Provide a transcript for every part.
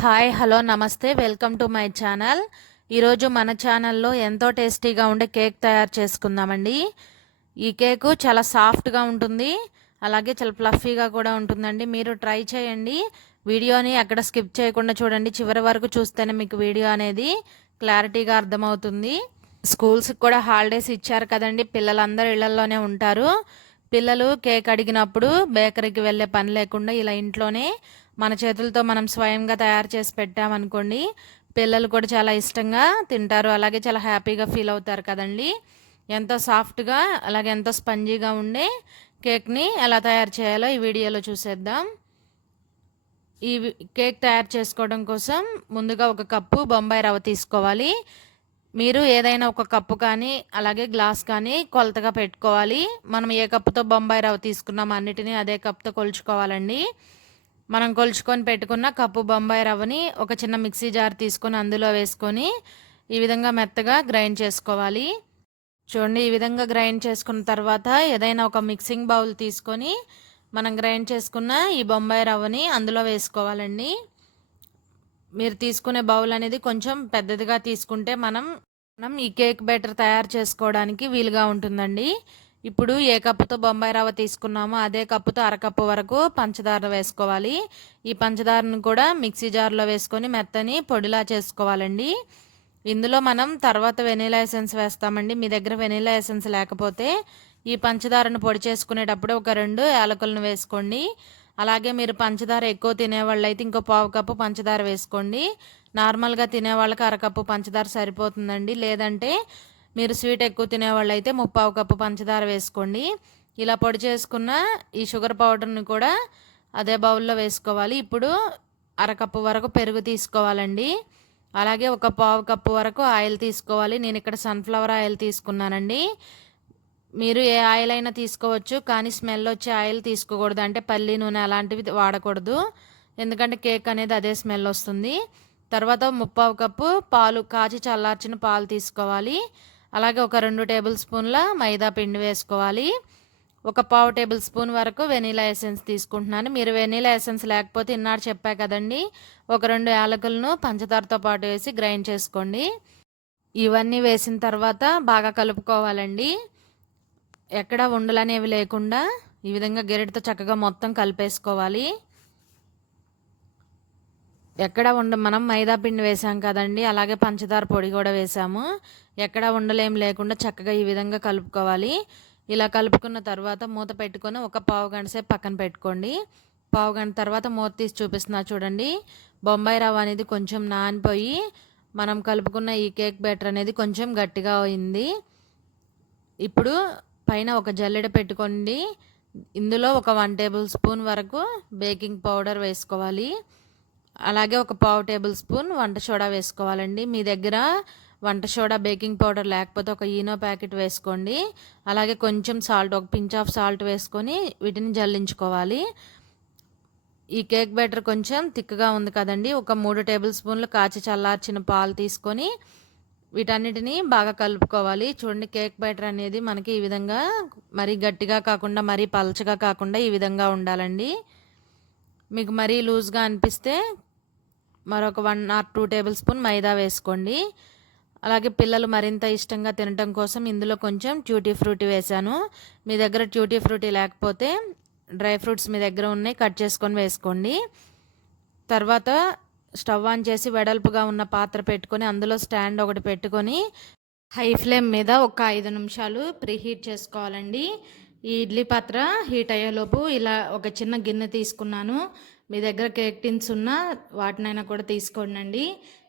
Hi hello నమస్తే. Welcome to my channel. ఈరోజు మన ఛానల్లో ఎంతో టేస్టీగా ఉండే కేక్ తయారు చేసుకుందామండి. ఈ కేకు చాలా సాఫ్ట్గా ఉంటుంది. అలాగే చాలా ప్లఫీగా కూడా ఉంటుందండి. మీరు ట్రై చేయండి. వీడియోని అక్కడ స్కిప్ చేయకుండా చూడండి. చివరి వరకు చూస్తేనే మీకు వీడియో అనేది క్లారిటీగా అర్థమవుతుంది. స్కూల్స్కి కూడా హాలిడేస్ ఇచ్చారు కదండి. పిల్లలందరూ ఇళ్ళలోనే ఉంటారు. పిల్లలు కేక్ అడిగినప్పుడు బేకరీకి వెళ్ళే పని లేకుండా ఇలా ఇంట్లోనే మన చేతులతో మనం స్వయంగా తయారు చేసి పెట్టామనుకోండి పిల్లలు కూడా చాలా ఇష్టంగా తింటారు. అలాగే చాలా హ్యాపీగా ఫీల్ అవుతారు కదండి. ఎంతో సాఫ్ట్గా అలాగే ఎంతో స్పంజీగా ఉండే కేక్ని ఎలా తయారు చేయాలో ఈ వీడియోలో చూసేద్దాం. ఈ కేక్ తయారు చేసుకోవడం కోసం ముందుగా ఒక కప్పు బొంబాయి రవ్వ తీసుకోవాలి. మీరు ఏదైనా ఒక కప్పు కానీ అలాగే గ్లాస్ కానీ కొలతగా పెట్టుకోవాలి. మనం ఏ కప్పుతో బొంబాయి రవ్వ తీసుకున్నాం అన్నిటినీ అదే కప్తో కొలుచుకోవాలండి. మనం కొలుచుకొని పెట్టుకున్న కప్పు బొంబాయి రవ్వని ఒక చిన్న మిక్సీ జార్ తీసుకొని అందులో వేసుకొని ఈ విధంగా మెత్తగా గ్రైండ్ చేసుకోవాలి. చూడండి ఈ విధంగా గ్రైండ్ చేసుకున్న తర్వాత ఏదైనా ఒక మిక్సింగ్ బౌల్ తీసుకొని మనం గ్రైండ్ చేసుకున్న ఈ బొంబాయి రవ్వని అందులో వేసుకోవాలండి. మీరు తీసుకునే బౌల్ అనేది కొంచెం పెద్దదిగా తీసుకుంటే మనం మనం ఈ కేక్ బ్యాటర్ తయారు చేసుకోవడానికి వీలుగా ఉంటుందండి. ఇప్పుడు ఏ కప్పుతో బొంబాయి రవ్వ తీసుకున్నామో అదే కప్పుతో అరకప్పు వరకు పంచదార వేసుకోవాలి. ఈ పంచదారను కూడా మిక్సీ జార్లో వేసుకొని మెత్తని పొడిలా చేసుకోవాలండి. ఇందులో మనం తర్వాత వెనీలా ఎసెన్స్ వేస్తామండి. మీ దగ్గర వెనీలా ఎసెన్స్ లేకపోతే ఈ పంచదారను పొడి చేసుకునేటప్పుడు ఒక రెండు యాలకులను వేసుకోండి. అలాగే మీరు పంచదార ఎక్కువ తినేవాళ్ళు అయితే ఇంకో పావు కప్పు పంచదార వేసుకోండి. నార్మల్గా తినేవాళ్ళకి అరకప్పు పంచదార సరిపోతుందండి. లేదంటే మీరు స్వీట్ ఎక్కువ తినేవాళ్ళు అయితే ముప్పావు కప్పు పంచదార వేసుకోండి. ఇలా పొడి చేసుకున్న ఈ షుగర్ పౌడర్ని కూడా అదే బౌల్లో వేసుకోవాలి. ఇప్పుడు అరకప్పు వరకు పెరుగు తీసుకోవాలండి. అలాగే ఒక పావు కప్పు వరకు ఆయిల్ తీసుకోవాలి. నేను ఇక్కడ సన్ఫ్లవర్ ఆయిల్ తీసుకున్నానండి. మీరు ఏ ఆయిల్ అయినా తీసుకోవచ్చు కానీ స్మెల్ వచ్చే ఆయిల్ తీసుకోకూడదు. అంటే పల్లి నూనె అలాంటివి వాడకూడదు. ఎందుకంటే కేక్ అనేది అదే స్మెల్ వస్తుంది. తర్వాత ముప్పావు కప్పు పాలు కాచి చల్లార్చిన పాలు తీసుకోవాలి. అలాగే ఒక రెండు టేబుల్ స్పూన్ల మైదా పిండి వేసుకోవాలి. ఒక పావు టేబుల్ స్పూన్ వరకు వెనీలా ఎసెన్స్ తీసుకుంటున్నాను. మీరు వెనీలా ఎసెన్స్ లేకపోతే ఇన్నాడు చెప్పా కదండి. ఒక రెండు యాలకులను పంచదారతో పాటు వేసి గ్రైండ్ చేసుకోండి. ఇవన్నీ వేసిన తర్వాత బాగా కలుపుకోవాలండి. ఎక్కడ ఉండలనేవి లేకుండా ఈ విధంగా గెరెటితో చక్కగా మొత్తం కలిపేసుకోవాలి. ఎక్కడ ఉండ మనం మైదా పిండి వేసాం కదండి అలాగే పంచదార పొడి కూడా వేసాము. ఎక్కడ ఉండలేం లేకుండా చక్కగా ఈ విధంగా కలుపుకోవాలి. ఇలా కలుపుకున్న తర్వాత మూత పెట్టుకొని ఒక పావు గంట సేపు పక్కన పెట్టుకోండి. పావు గంట తర్వాత మూత తీసి చూపిస్తున్నా చూడండి. బొంబాయి రవ్వ అనేది కొంచెం నానిపోయి మనం కలుపుకున్న ఈ కేక్ బ్యాటర్ అనేది కొంచెం గట్టిగా అయింది. ఇప్పుడు పైన ఒక జల్లెడ పెట్టుకోండి. ఇందులో ఒక వన్ టేబుల్ స్పూన్ వరకు బేకింగ్ పౌడర్ వేసుకోవాలి. అలాగే ఒక పావు టేబుల్ స్పూన్ వంట సోడా వేసుకోవాలండి. మీ దగ్గర వంట సోడా బేకింగ్ పౌడర్ లేకపోతే ఒక ఈనో ప్యాకెట్ వేసుకోండి. అలాగే కొంచెం సాల్ట్ ఒక పించ్ ఆఫ్ సాల్ట్ వేసుకొని వీటిని జల్లించుకోవాలి. ఈ కేక్ బ్యాటర్ కొంచెం థిక్గా ఉంది కదండి. ఒక మూడు టేబుల్ స్పూన్లు కాచి చల్లార్చిన పాలు తీసుకొని వీటన్నిటిని బాగా కలుపుకోవాలి. చూడండి కేక్ బ్యాటర్ అనేది మనకి ఈ విధంగా మరీ గట్టిగా కాకుండా మరీ పలచగా కాకుండా ఈ విధంగా ఉండాలండి. మీకు మరీ లూజ్గా అనిపిస్తే మరొక one or two tablespoon మైదా వేసుకోండి. అలాగే పిల్లలు మరింత ఇష్టంగా తినటం కోసం ఇందులో కొంచెం ట్యూటీ ఫ్రూటీ వేసాను మీ దగ్గర ట్యూటీ ఫ్రూటీ లేకపోతే డ్రై ఫ్రూట్స్ మీ దగ్గర ఉన్నాయి కట్ చేసుకొని వేసుకోండి. తర్వాత స్టవ్ ఆన్ చేసి వెడల్పుగా ఉన్న పాత్ర పెట్టుకొని అందులో స్టాండ్ ఒకటి పెట్టుకొని హై ఫ్లేమ్ మీద ఒక ఐదు నిమిషాలు ప్రీహీట్ చేసుకోవాలండి. ఈ ఇడ్లీ పాత్ర హీట్ అయ్యేలోపు ఇలా ఒక చిన్న గిన్నె తీసుకున్నాను. మీ దగ్గర కేక్ టిన్స్ ఉన్న వాటినైనా కూడా తీసుకోండి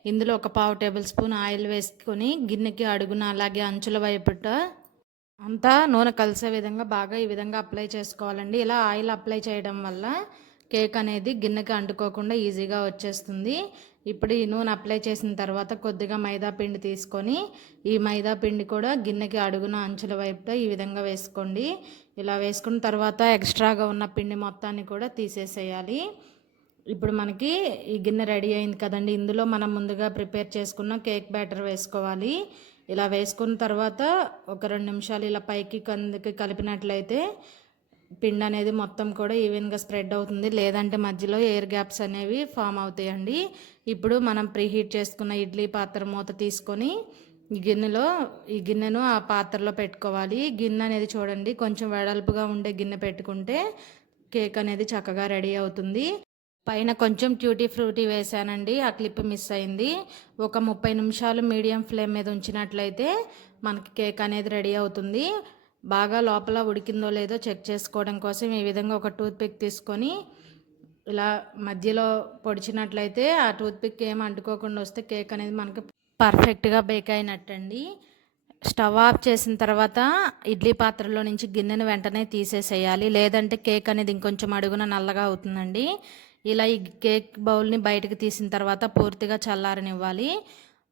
ఇందులో ఒక పావు టేబుల్ స్పూన్ ఆయిల్ వేసుకొని గిన్నెకి అడుగున అలాగే అంచుల వైపుట అంతా నూనె కలిసే విధంగా బాగా ఈ విధంగా అప్లై చేసుకోవాలండి. ఇలా ఆయిల్ అప్లై చేయడం వల్ల కేక్ అనేది గిన్నెకి అంటుకోకుండా ఈజీగా వచ్చేస్తుంది. ఇప్పుడు ఈ నూనె అప్లై చేసిన తర్వాత కొద్దిగా మైదా పిండి తీసుకొని ఈ మైదా పిండి కూడా గిన్నెకి అడుగున అంచుల వైపుతో ఈ విధంగా వేసుకోండి. ఇలా వేసుకున్న తర్వాత ఎక్స్ట్రాగా ఉన్న పిండి మొత్తాన్ని కూడా తీసేసేయాలి. ఇప్పుడు మనకి ఈ గిన్నె రెడీ అయింది కదండి. ఇందులో మనం ముందుగా ప్రిపేర్ చేసుకున్న కేక్ బ్యాటర్ వేసుకోవాలి. ఇలా వేసుకున్న తర్వాత ఒక రెండు నిమిషాలు ఇలా పైకి కందుకి కలిపినట్లయితే పిండి అనేది మొత్తం కూడా ఈవెన్గా స్ప్రెడ్ అవుతుంది. లేదంటే మధ్యలో ఎయిర్ గ్యాప్స్ అనేవి ఫామ్ అవుతాయండి. ఇప్పుడు మనం ప్రీహీట్ చేసుకున్న ఇడ్లీ పాత్ర మూత తీసుకొని ఈ గిన్నెలో ఈ గిన్నెను ఆ పాత్రలో పెట్టుకోవాలి. గిన్నె అనేది చూడండి కొంచెం వెడల్పుగా ఉండే గిన్నె పెట్టుకుంటే కేక్ అనేది చక్కగా రెడీ అవుతుంది. పైన కొంచెం ట్యూటీ ఫ్రూటీ వేసానండి ఆ క్లిప్ మిస్ అయింది. ఒక ముప్పై నిమిషాలు మీడియం ఫ్లేమ్ మీద ఉంచినట్లయితే మనకి కేక్ అనేది రెడీ అవుతుంది. బాగా లోపల ఉడికిందో లేదో చెక్ చేసుకోవడం కోసం ఈ విధంగా ఒక టూత్పిక్ తీసుకొని ఇలా మధ్యలో పొడిచినట్లయితే ఆ టూత్పిక్ ఏం అంటుకోకుండా వస్తే కేక్ అనేది మనకి పర్ఫెక్ట్గా బేక్ అయినట్టండి. స్టవ్ ఆఫ్ చేసిన తర్వాత ఇడ్లీ పాత్రలో నుంచి గిన్నెను వెంటనే తీసేసేయాలి. లేదంటే కేక్ అనేది ఇంకొంచెం అడుగున నల్లగా అవుతుందండి. ఇలా ఈ కేక్ బౌల్ని బయటకు తీసిన తర్వాత పూర్తిగా చల్లారనివ్వాలి.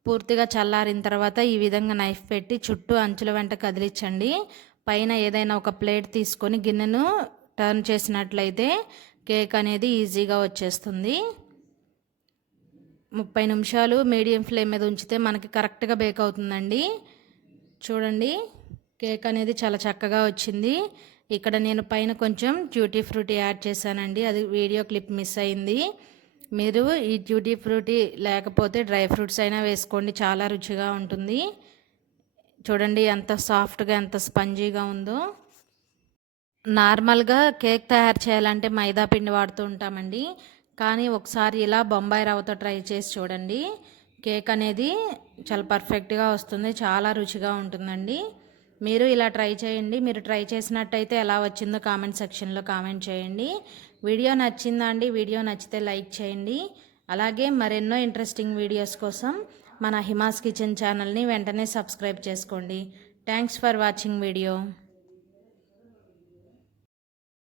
పూర్తిగా చల్లారిన తర్వాత ఈ విధంగా నైఫ్ పెట్టి చుట్టూ అంచుల వెంట కదిలించండి. పైన ఏదైనా ఒక ప్లేట్ తీసుకొని గిన్నెను టర్న్ చేసినట్లయితే కేక్ అనేది ఈజీగా వచ్చేస్తుంది. ముప్పై నిమిషాలు మీడియం ఫ్లేమ్ మీద ఉంచితే మనకి కరెక్ట్గా బేక్ అవుతుందండి. చూడండి కేక్ అనేది చాలా చక్కగా వచ్చింది. ఇక్కడ నేను పైన కొంచెం డ్యూటీ ఫ్రూటీ యాడ్ చేశానండి. అది వీడియో క్లిప్ మిస్ అయింది. మీరు ఈ డ్యూటీ ఫ్రూటీ లేకపోతే డ్రై ఫ్రూట్స్ అయినా వేసుకోండి చాలా రుచిగా ఉంటుంది. చూడండి ఎంత సాఫ్ట్గా ఎంత స్పంజీగా ఉందో. నార్మల్గా కేక్ తయారు చేయాలంటే మైదా పిండి వాడుతూ ఉంటామండి. కానీ ఒకసారి ఇలా బొంబాయి రవ్వతో ట్రై చేసి చూడండి. కేక్ అనేది చాలా పర్ఫెక్ట్గా వస్తుంది చాలా రుచిగా ఉంటుందండి. మీరు ఇలా ట్రై చేయండి. మీరు ట్రై చేసినట్టయితే ఎలా వచ్చిందో కామెంట్ సెక్షన్లో కామెంట్ చేయండి. వీడియో నచ్చిందా అండి? వీడియో నచ్చితే లైక్ చేయండి. అలాగే మరెన్నో ఇంట్రెస్టింగ్ వీడియోస్ కోసం మన హిమాస్ కిచెన్ ఛానల్ని వెంటనే సబ్స్క్రైబ్ చేసుకోండి. Thanks for watching video